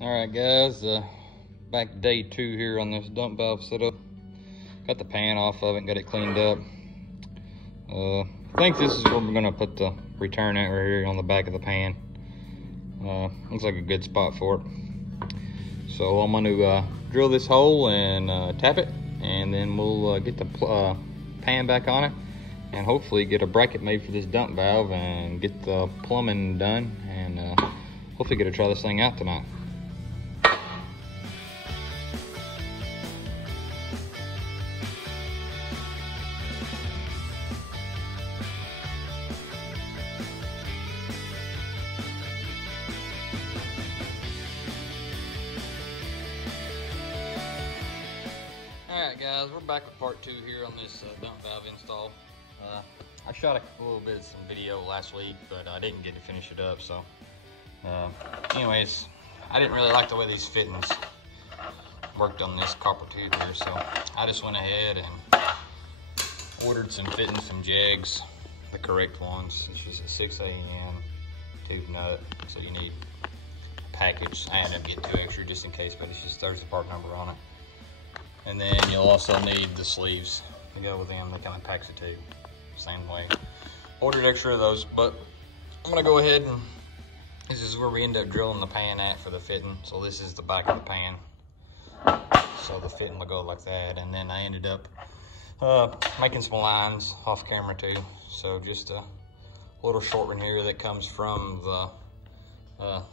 All right, guys, back to day 2 here on this dump valve setup. Got the pan off of it and got it cleaned up. I think this is where we're gonna put the return out right here on the back of the pan. Looks like a good spot for it. So I'm gonna drill this hole and tap it, and then we'll get the pan back on it, and hopefully get a bracket made for this dump valve and get the plumbing done, and hopefully get to try this thing out tonight. Alright guys, we're back with part 2 here on this dump valve install. I shot a little bit of some video last week, but I didn't get to finish it up, so anyways, I didn't really like the way these fittings worked on this copper tube here, so I just went ahead and ordered some fittings, some jigs, the correct ones. This was a 6 AM tube nut, so you need a package. I ended up getting 2 extra just in case, but there's the part number on it. And then you'll also need the sleeves to go with them. They come in packs of 2, same way. Ordered extra of those, but I'm gonna go ahead and this is where we end up drilling the pan at for the fitting. So this is the back of the pan. So the fitting will go like that. And then I ended up making some lines off camera too. So just a little short one here that comes from the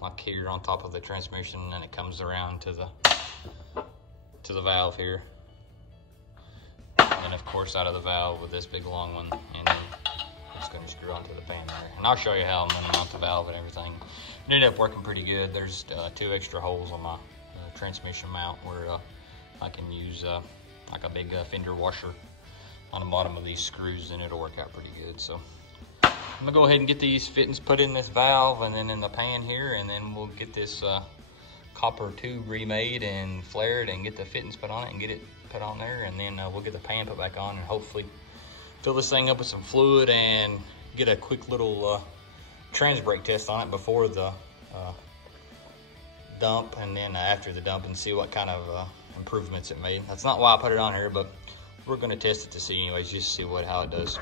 like here on top of the transmission, and it comes around to the valve here, and of course out of the valve with this big long one, and then it's going to screw onto the pan there. And I'll show you how I'm going to mount the valve and everything. It ended up working pretty good. There's 2 extra holes on my transmission mount where I can use like a big fender washer on the bottom of these screws, and it'll work out pretty good. So I'm gonna go ahead and get these fittings put in this valve and then in the pan here, and then we'll get this copper tube remade and flared and get the fittings put on it and get it put on there, and then we'll get the pan put back on and hopefully fill this thing up with some fluid and get a quick little trans brake test on it before the dump and then after the dump, and see what kind of improvements it made. That's not why I put it on here, but we're going to test it to see anyways, just to see how it does.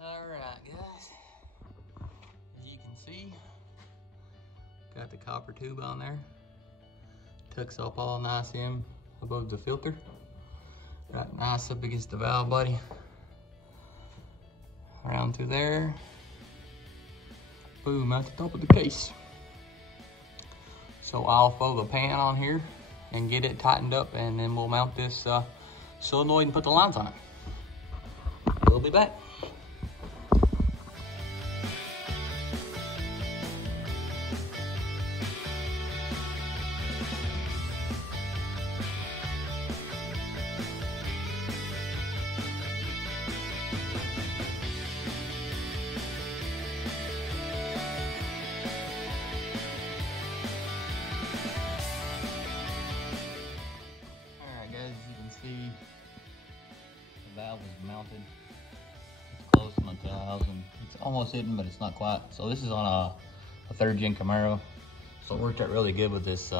Alright guys, as you can see, got the copper tube on there, tucks up all nice in above the filter, right nice up against the valve body, around through there, boom, at the top of the case. So I'll throw the pan on here and get it tightened up, and then we'll mount this solenoid and put the lines on it. We'll be back. The valve is mounted. It's close to my tiles, and it's almost hidden, but it's not quite. So this is on a 3rd gen Camaro. So it worked out really good with this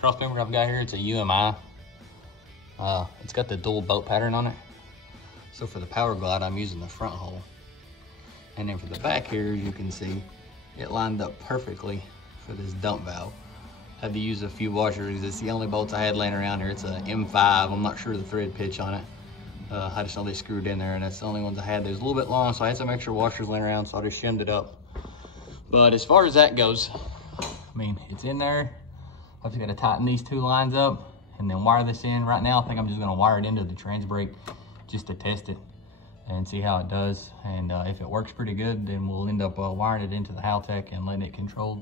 cross member I've got here. It's a UMI. It's got the dual bolt pattern on it. So for the Powerglide, I'm using the front hole. And then for the back here, as you can see, it lined up perfectly for this dump valve. Had to use a few washers. It's the only bolts I had laying around here. It's a M5. I'm not sure the thread pitch on it. I just know they screwed in there, and that's the only ones I had. They was a little bit long, so I had some extra washers laying around, so I just shimmed it up. But as far as that goes, I mean, it's in there. I've just got to tighten these 2 lines up and then wire this in. Right now, I think I'm just going to wire it into the trans brake just to test it and see how it does. And if it works pretty good, then we'll end up wiring it into the Haltech and letting it control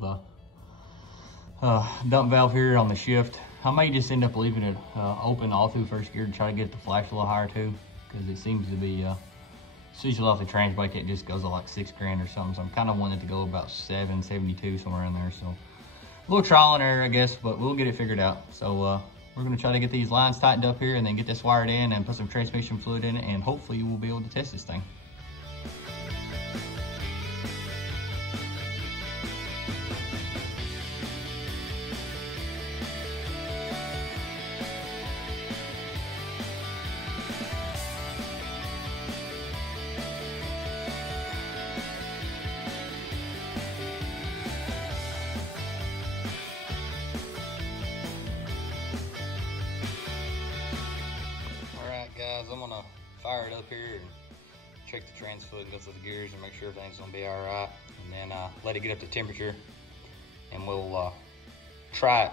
dump valve here on the shift. I may just end up leaving it open all through first gear to try to get the flash a little higher too, because it seems to be, as soon as you let off the trans brake, it just goes to like 6 grand or something. So I'm kind of wanting it to go about 772, somewhere in there. So a little trial and error, I guess, but we'll get it figured out. So we're gonna try to get these lines tightened up here and then get this wired in and put some transmission fluid in it, and hopefully we'll be able to test this thing. Guys, I'm gonna fire it up here and check the trans fluid and go through the gears and make sure everything's gonna be all right, and then let it get up to temperature, and we'll try it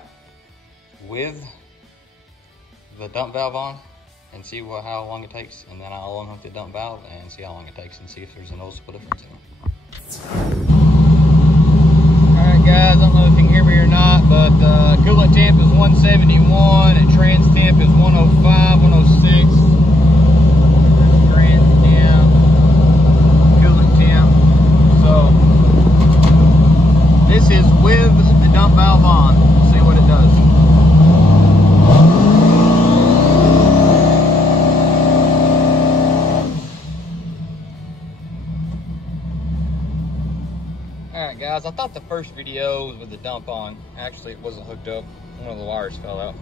with the dump valve on and see how long it takes, and then I'll unhook the dump valve and see how long it takes and see if there's a noticeable difference in it. All right, guys, I don't know if you can hear me or not, but coolant temp is 171 and trans temp is 105, 106. This is with the dump valve on. Let's see what it does. Alright guys, I thought the first video was with the dump on. Actually, it wasn't hooked up. One of the wires fell out.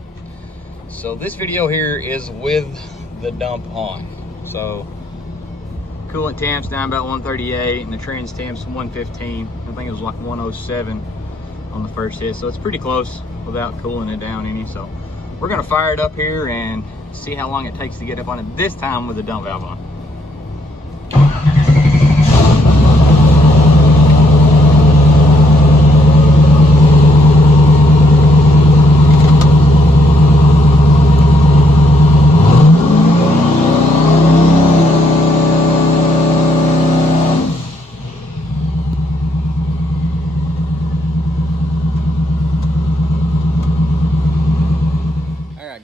So this video here is with the dump on. So coolant temp's down about 138 and the trans temp's 115. I think it was like 107 on the first hit, so it's pretty close without cooling it down any. So we're gonna fire it up here and see how long it takes to get up on it, this time with the dump valve on.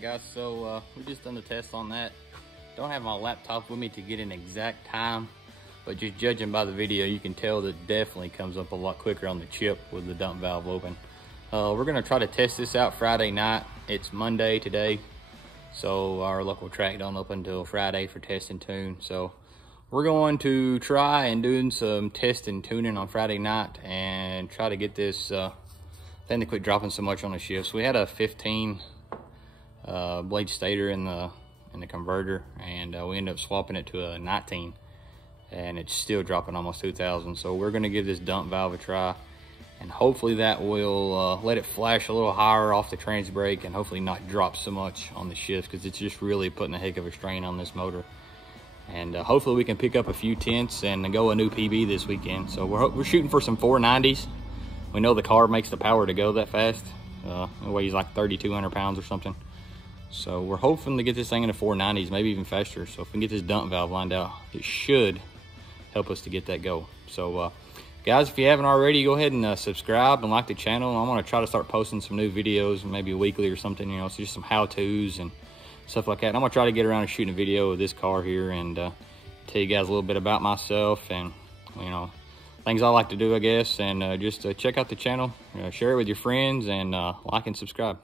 Guys, so we just done the test on that. Don't have my laptop with me to get an exact time, but just judging by the video, you can tell that definitely comes up a lot quicker on the chip with the dump valve open. We're gonna try to test this out Friday night. It's Monday today, so our local track don't open until Friday for test and tune. So we're going to try and doing some test and tuning on Friday night and try to get this thing to quit dropping so much on the shifts. We had a 15 blade stator in the converter, and we ended up swapping it to a 19, and it's still dropping almost 2,000. So we're going to give this dump valve a try, and hopefully that will let it flash a little higher off the trans brake and hopefully not drop so much on the shift, because it's just really putting a heck of a strain on this motor. And hopefully we can pick up a few tenths and go a new PB this weekend. So we're shooting for some 490s. We know the car makes the power to go that fast. It weighs like 3,200 pounds or something. So we're hoping to get this thing into 490s, maybe even faster. So if we can get this dump valve lined out, it should help us to get that go. So guys, if you haven't already, go ahead and subscribe and like the channel. I'm gonna try to start posting some new videos, maybe weekly or something, you know, so just some how-tos and stuff like that. And I'm gonna try to get around and shooting a video of this car here and tell you guys a little bit about myself and, you know, things I like to do, I guess. And just check out the channel, share it with your friends, and like and subscribe.